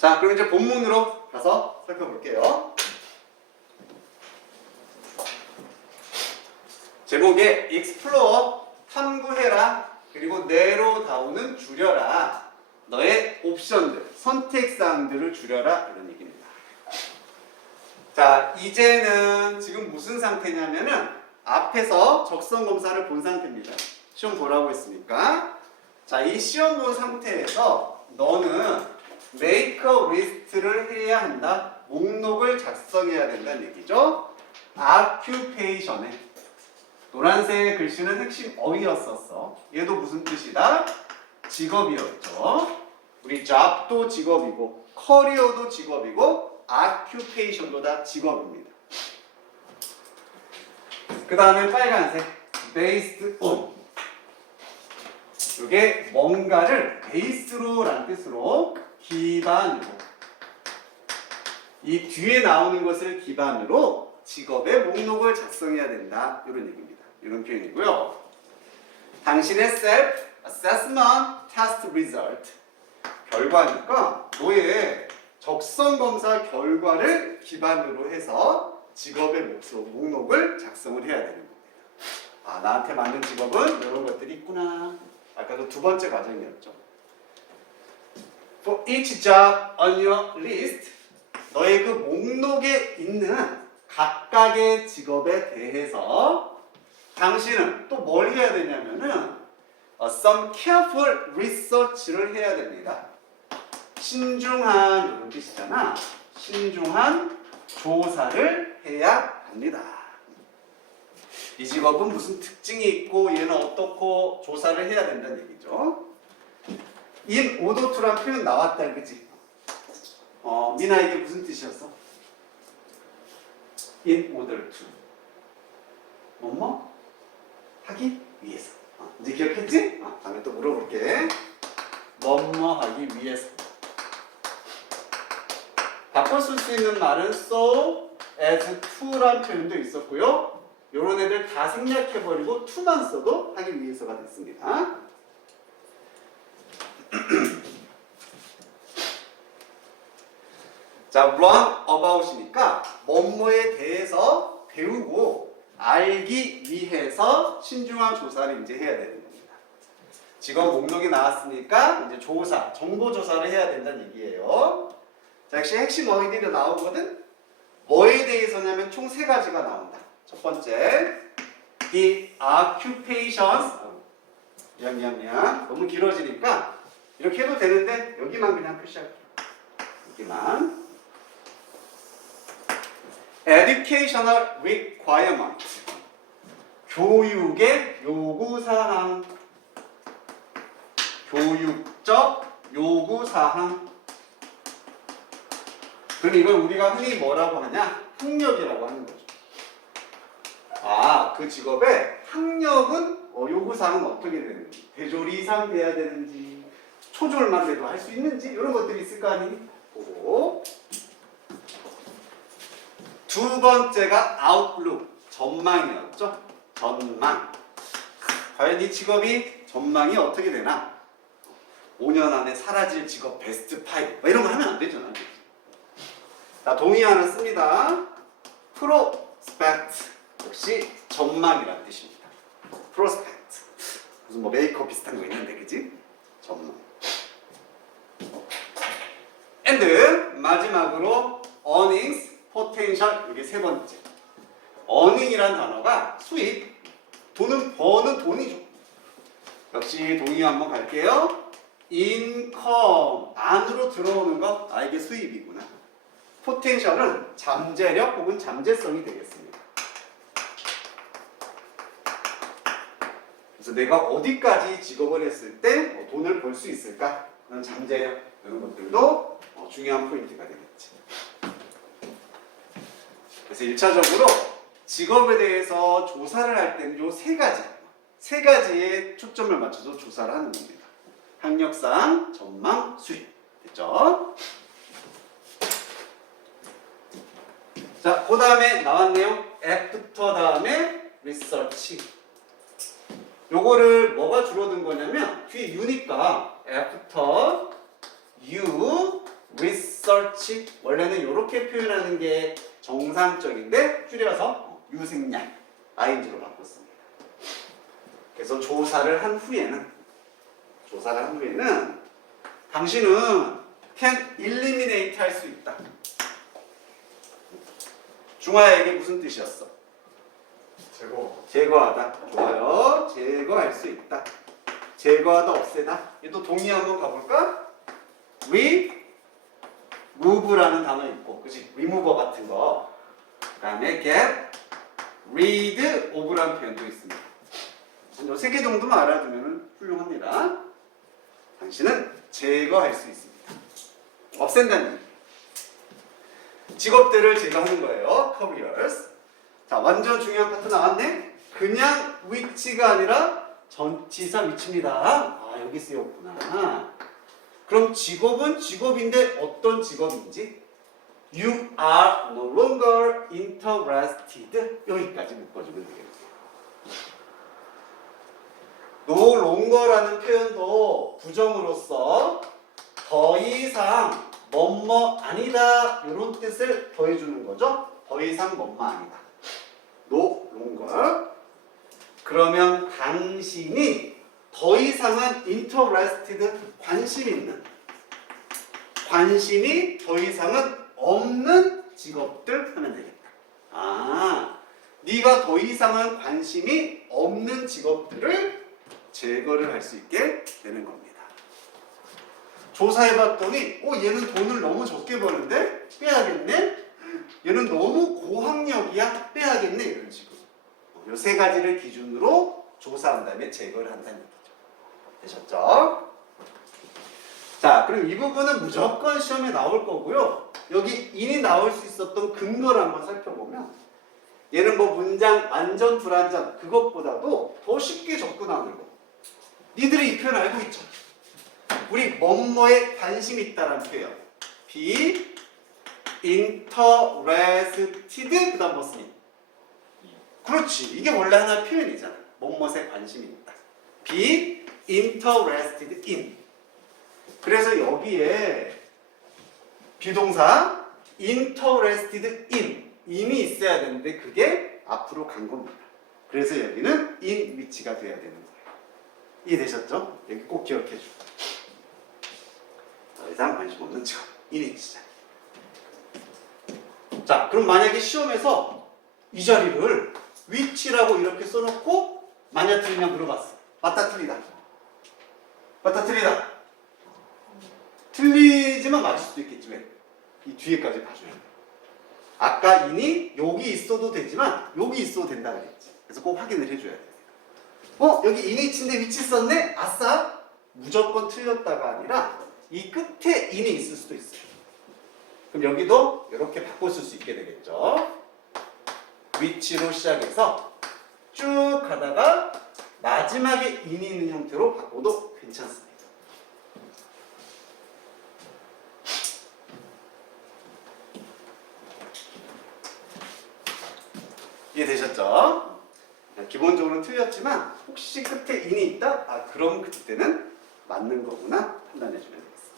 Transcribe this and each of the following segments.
자, 그럼 이제 본문으로 가서 살펴볼게요. 제목에 Explore, 탐구해라. 그리고 narrow down은 줄여라. 너의 옵션들, 선택사항들을 줄여라. 이런 얘기입니다. 자, 이제는 지금 무슨 상태냐면은 앞에서 적성 검사를 본 상태입니다. 시험 보라고 했으니까. 자, 이 시험 본 상태에서 너는 make a list를 해야 한다. 목록을 작성해야 된다는 얘기죠. occupation에 노란색 글씨는 핵심 어휘였었어. 얘도 무슨 뜻이다? 직업이었죠. 우리 job도 직업이고 커리어도 직업이고 occupation도 다 직업입니다. 그 다음에 빨간색 based on, 이게 뭔가를 베이스로 라는 뜻으로 기반으로, 이 뒤에 나오는 것을 기반으로 직업의 목록을 작성해야 된다. 이런 얘기입니다. 이런 표현이고요. 당신의 self assessment test result, 결과니까 너의 적성 검사 결과를 기반으로 해서 직업의 목록을 작성을 해야 되는 겁니다. 아, 나한테 맞는 직업은 이런 것들이 있구나. 아까도 두 번째 과정이었죠. For each job on your list, 너의 그 목록에 있는 각각의 직업에 대해서 당신은 또 뭘 해야 되냐면은 some careful research를 해야 됩니다. 신중한, 이런 뜻이잖아. 신중한 조사를 해야 합니다. 이 직업은 무슨 특징이 있고 얘는 어떻고 조사를 해야 된다는 얘기죠. in order to란 표현 나왔다, 그치? 미나 이게 무슨 뜻이었어? in order to. 뭐뭐? 하기 위해서. 이제 기억했지? 다음에 또 물어볼게. 뭐뭐 하기 위해서. 바꿔 쓸 수 있는 말은 so, as to란 표현도 있었고요. 요런 애들 다 생략해버리고 to만 써도 하기 위해서가 됐습니다. 자, run about이니까 뭐뭐에 대해서 배우고 알기 위해서 신중한 조사를 이제 해야 되는 겁니다. 직업 목록이 나왔으니까 이제 조사, 정보 조사를 해야 된다는 얘기예요. 자, 역시 핵심 어휘들이 나오거든. 뭐에 대해서냐면 총 세 가지가 나온다. 첫 번째, the occupations. 미안. 너무 길어지니까 이렇게 해도 되는데 여기만 그냥 표시할게요. 여기만. educational requirement. 교육의 요구사항. 교육적 요구사항. 그럼 이걸 우리가 흔히 뭐라고 하냐? 학력이라고 하는 거죠. 아, 그 직업의 학력은 요구사항은 어떻게 되는지, 대졸 이상 돼야 되는지, 초졸만 돼도 할 수 있는지, 이런 것들이 있을 거 아니니? 보고. 두 번째가 outlook, 전망이었죠. 전망. 과연 이 직업이 전망이 어떻게 되나? 5년 안에 사라질 직업 베스트 5 이런 거 하면 안 되잖아요. 자, 동의 하나 씁니다. prospect, 역시 전망이라는 뜻입니다. prospect. 무슨 뭐 메이크업 비슷한 거 있는데, 그지? 전망. and 마지막으로 earnings potential, 이게 세 번째. earning이라는 단어가 수입, 돈은 버는 돈이죠. 역시 동의 한번 갈게요. income, 안으로 들어오는 거, 이게 수입이구나. 포텐셜은 잠재력 혹은 잠재성이 되겠습니다. 그래서 내가 어디까지 직업을 했을 때 돈을 벌 수 있을까? 그런 잠재력, 이런 것들도 중요한 포인트가 되겠지. 그래서 1차적으로 직업에 대해서 조사를 할 때는 이 세 가지에 초점을 맞춰서 조사를 하는 겁니다. 학력상, 전망, 수입. 됐죠? 자, 그 다음에 나왔네요. after 다음에 research. 요거를 뭐가 줄어든 거냐면 뒤에 you니까 after you research 그렇지. 원래는 이렇게 표현하는 게 정상적인데 줄여서 유생략 ing로 바꿨습니다. 그래서 조사를 한 후에는 당신은 can eliminate 할 수 있다. 중화야 이게 무슨 뜻이었어? 제거하다. 좋아요. 제거할 수 있다. 제거하다, 없애다. 얘도 동의 한번 가볼까? remove라는 단어 있고, 그치? remover 같은 거. 그 다음에 get, rid of라는 표현도 있습니다. 한 3개 정도만 알아두면 훌륭합니다. 당신은 제거할 수 있습니다. 없앤다는 얘기. 직업들을 제거하는 거예요. careers. 자, 완전 중요한 파트 나왔네? 그냥 위치가 아니라 전치사 위치입니다. 아, 여기 쓰였구나. 그럼 직업은 직업인데 어떤 직업인지? You are no longer interested. 여기까지 묶어주면 되겠네요. no longer라는 표현도 부정으로서 더 이상 뭐뭐 아니다 이런 뜻을 더해주는 거죠. 더 이상 뭐뭐 아니다. no longer. 그러면 당신이 더 이상은 interested, 관심 있는, 관심이 더 이상은 없는 직업들 하면 되겠다. 아, 네가 더 이상은 관심이 없는 직업들을 제거를 할 수 있게 되는 겁니다. 조사해봤더니 얘는 돈을 너무 적게 버는데 빼야겠네? 얘는 너무 고학력이야? 빼야겠네? 이런 식으로. 이 3가지를 기준으로 조사한 다음에 제거를 한다는 얘기죠. 되셨죠? 자, 그럼 이 부분은 무조건 시험에 나올 거고요. 여기 인이 나올 수 있었던 근거를 한번 살펴보면 얘는 뭐 문장 완전 불완전 그것보다도 더 쉽게 접근하는 거. 니들이 이 표현 알고 있죠? 우리 뭐뭐에 관심 있다라는 표현. be interested 그 다음 뭐 쓰니? 그렇지. 이게 원래 하나의 표현이잖아. 뭐뭐에 관심이 있다. be interested in. 그래서 여기에 비동사 interested in 인이 있어야 되는데 그게 앞으로 간 겁니다. 그래서 여기는 in 위치가 돼야 되는 거예요. 이해되셨죠? 여기 꼭 기억해 주고. 더 이상 관심 없는 직업. 인이 진짜. 자, 그럼 만약에 시험에서 이 자리를 위치라고 이렇게 써놓고 만약 틀리면 물어봤어. 맞다 틀리다. 맞다 틀리다. 틀리지만 맞을 수도 있겠지. 왜? 이 뒤에까지 봐줘야 돼. 아까 인이 여기 있어도 되지만 여기 있어도 된다 그랬지. 그래서 꼭 확인을 해줘야 돼. 여기 인이 친데 위치 썼네? 아싸! 무조건 틀렸다가 아니라 이 끝에 인이 있을 수도 있어요. 그럼 여기도 이렇게 바꿨을 수 있게 되겠죠. 위치로 시작해서 쭉 가다가 마지막에 인이 있는 형태로 바꿔도 괜찮습니다. 이해되셨죠? 기본적으로 틀렸지만 혹시 끝에 인이 있다? 아, 그럼 그때는 맞는 거구나 판단해주면 되겠습니다.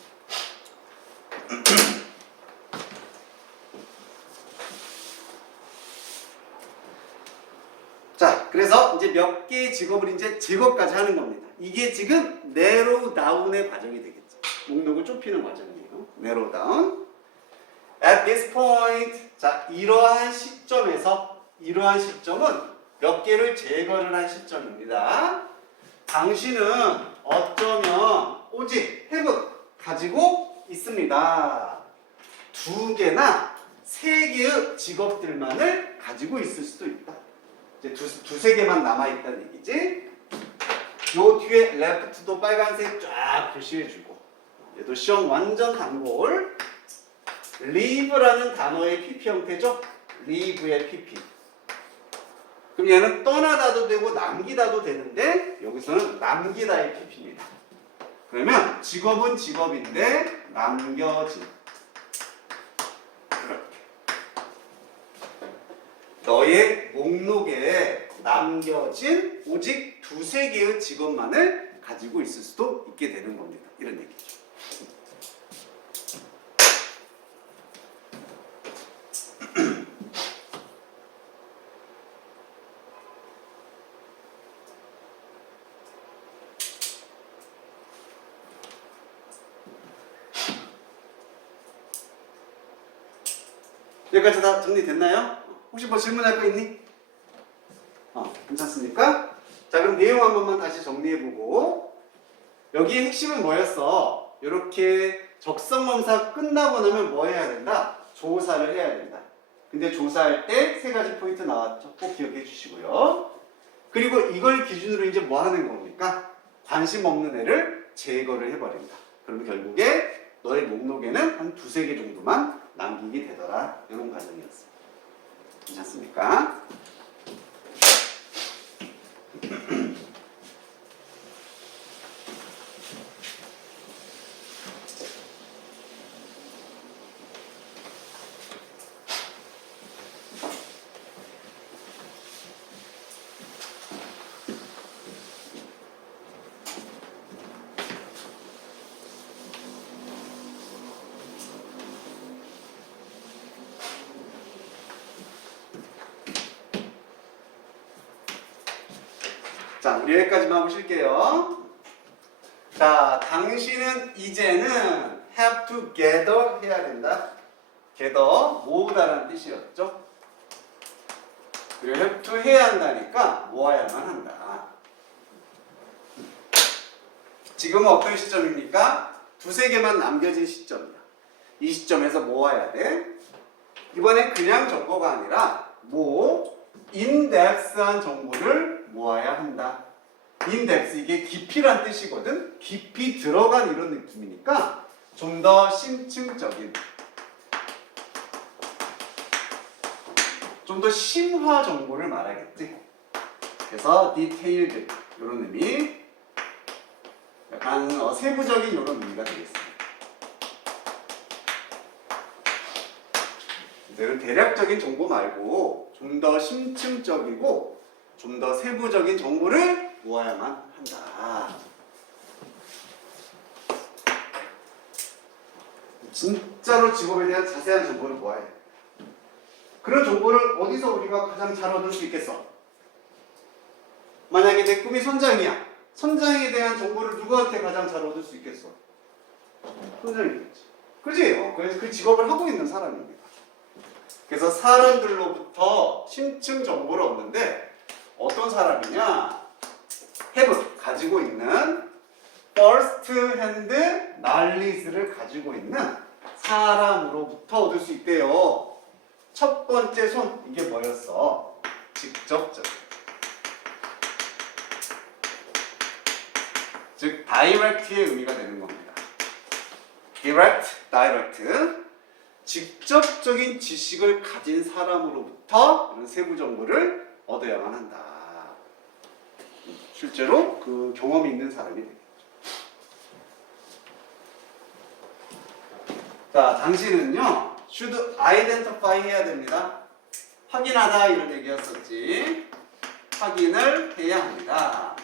자, 그래서 이제 몇 개의 직업을 이제 제거까지 하는 겁니다. 이게 지금 narrow down의 과정이 되겠죠. 목록을 좁히는 과정이에요. narrow down. At this point, 자, 이러한 시점은 몇 개를 제거를 한 시점입니다. 당신은 어쩌면 오직 have 가지고 있습니다. 2개나 3개의 직업들만을 가지고 있을 수도 있다. 이제 두세 개만 남아있다는 얘기지. 요 뒤에 left도 빨간색 쫙 표시해주고 얘도 시험 완전 단골. leave라는 단어의 PP 형태죠. leave의 PP. 그럼 얘는 떠나다도 되고 남기다도 되는데 여기서는 남기다의 PP입니다. 그러면 직업은 직업인데 남겨진. 이렇게. 너의 목록에 남겨진 오직 2-3개의 직업만을 가지고 있을 수도 있게 되는 겁니다. 이런 얘기죠. 여기까지 다 정리됐나요? 혹시 뭐 질문할 거 있니? 괜찮습니까? 자, 그럼 내용 한 번만 다시 정리해보고, 여기의 핵심은 뭐였어? 이렇게 적성검사 끝나고 나면 뭐 해야 된다? 조사를 해야 된다. 근데 조사할 때 세 가지 포인트 나왔죠? 꼭 기억해 주시고요. 그리고 이걸 기준으로 이제 뭐 하는 겁니까? 관심 없는 애를 제거를 해버린다. 그러면 결국에 너의 목록에는 한 두세 개 정도만 남기게 되더라. 이런 과정이었어요. 괜찮습니까? 자, 우리 여기까지만 보실게요. 자, 당신은 이제는 have to gather 해야 된다. gather, 모으다라는 뜻이었죠. 그리고 have to 해야 한다니까 모아야만 한다. 지금은 어떤 시점입니까? 두세 개만 남겨진 시점이야. 이 시점에서 모아야 돼. 이번엔 그냥 정보가 아니라 인덱스한 정보를 모아야 한다. 인덱스 이게 깊이란 뜻이거든. 깊이 들어간 이런 느낌이니까 좀 더 심층적인, 좀 더 심화 정보를 말하겠지. 그래서 디테일드 이런 의미, 약간 세부적인 이런 의미가 되겠습니다. 이제는 대략적인 정보 말고 좀 더 심층적이고 좀 더 세부적인 정보를 모아야만 한다. 진짜로 직업에 대한 자세한 정보를 모아야 돼. 그런 정보를 어디서 우리가 가장 잘 얻을 수 있겠어? 만약에 내 꿈이 선장이야. 선장에 대한 정보를 누구한테 가장 잘 얻을 수 있겠어? 선장이겠지. 그지? 그래서 그 직업을 하고 있는 사람입니다. 그래서 사람들로부터 심층 정보를 얻는데 어떤 사람이냐? have, 가지고 있는 first hand knowledge를 가지고 있는 사람으로부터 얻을 수 있대요. 첫 번째 손, 이게 뭐였어? 직접적. 즉, direct의 의미가 되는 겁니다. direct. 직접적인 지식을 가진 사람으로부터 이런 세부 정보를 얻어야만 한다. 실제로 그 경험이 있는 사람이 되겠죠. 자, 당신은요, should identify 해야 됩니다. 확인하다 이런 얘기였었지. 확인을 해야 합니다.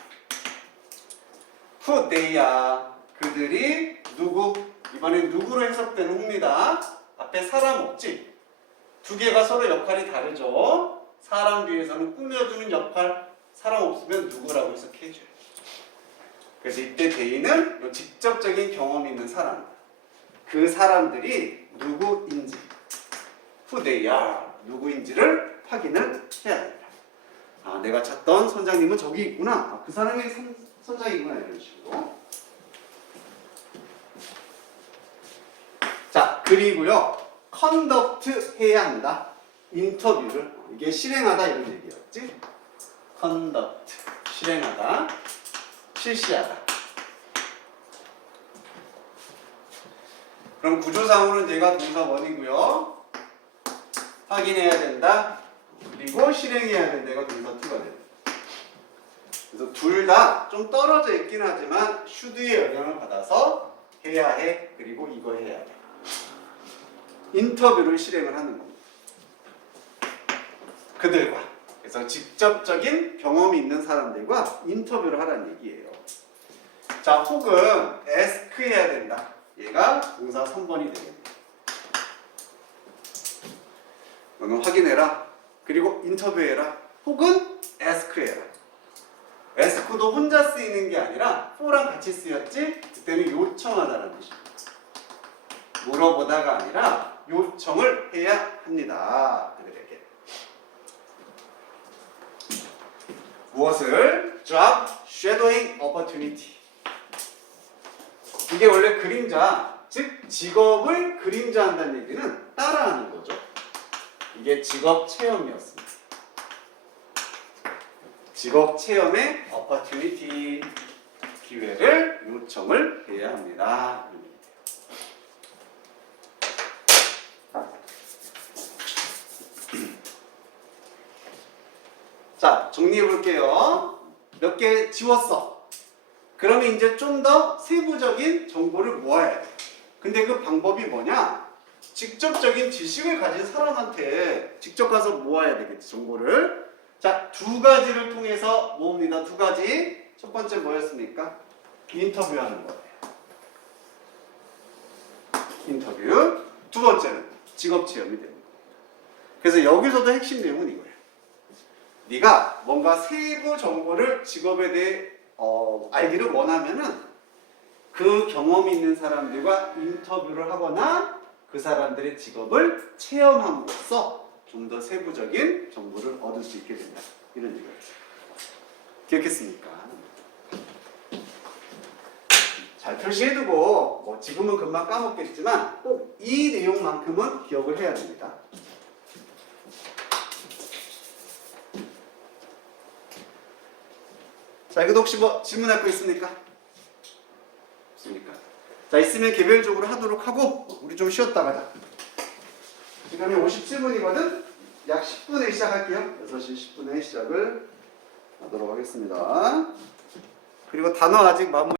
who they야. 그들이 누구? 이번엔 누구로 해석되는 who입니다. 앞에 사람 없지? 두 개가 서로 역할이 다르죠. 사람 뒤에서는 꾸며주는 역할, 사람 없으면 누구라고 해석해줘요. 그래서 이때 they는 직접적인 경험이 있는 사람, 그 사람들이 누구인지, who they are, 누구인지를 확인을 해야 됩니다. 아, 내가 찾던 선장님은 저기 있구나. 아, 그 사람이 선장이구나. 이런 식으로. 자, 그리고요, conduct 해야 한다. 인터뷰를. 이게 실행하다 이런 얘기였지. conduct, 실행하다, 실시하다. 그럼 구조상으로는 얘가 동사 원이고요. 확인해야 된다. 그리고 실행해야 된다. 얘가 동사 2가 됩니다. 그래서 둘 다 좀 떨어져 있긴 하지만 should의 영향을 받아서 해야 해. 그리고 이거 해야 돼. 인터뷰를 실행을 하는 겁니다. 그들과. 그래서 직접적인 경험이 있는 사람들과 인터뷰를 하라는 얘기예요. 자, 혹은 ask 해야 된다. 얘가 동사 3번이 되겠다. 너는 확인해라. 그리고 인터뷰해라. 혹은 ask 해라. ask도 혼자 쓰이는 게 아니라 for랑 같이 쓰였지? 그때는 요청하다라는 뜻입니다. 물어보다가 아니라 요청을 해야 합니다. 그들에게. 무엇을? Job shadowing opportunity. 이게 원래 그림자, 즉 직업을 그림자한다는 얘기는 따라하는 거죠. 이게 직업 체험이었습니다. 직업 체험의 opportunity, 기회를 요청을 해야 합니다. 자, 정리해 볼게요. 몇 개 지웠어. 그러면 이제 좀 더 세부적인 정보를 모아야 돼. 근데 그 방법이 뭐냐? 직접적인 지식을 가진 사람한테 직접 가서 모아야 되겠지, 정보를. 자, 두 가지를 통해서 모읍니다. 두 가지. 첫 번째 뭐였습니까? 인터뷰하는 거예요. 인터뷰. 두 번째는 직업 체험이 됩니다. 그래서 여기서도 핵심 내용은 이거예요. 네가 뭔가 세부 정보를 직업에 대해 알기를 원하면은 그 경험이 있는 사람들과 인터뷰를 하거나 그 사람들의 직업을 체험함으로써 좀 더 세부적인 정보를 얻을 수 있게 된다. 이런 얘기예요. 기억했습니까? 잘 표시해두고 뭐 지금은 금방 까먹겠지만 꼭 이 내용만큼은 기억을 해야 됩니다. 자, 이것도 혹시 뭐 질문할 거 있습니까? 없습니까? 자, 있으면 개별적으로 하도록 하고 우리 좀 쉬었다 가자. 시간이 57분이거든? 약 10분에 시작할게요. 6시 10분에 시작을 하도록 하겠습니다. 그리고 단어 아직 마무리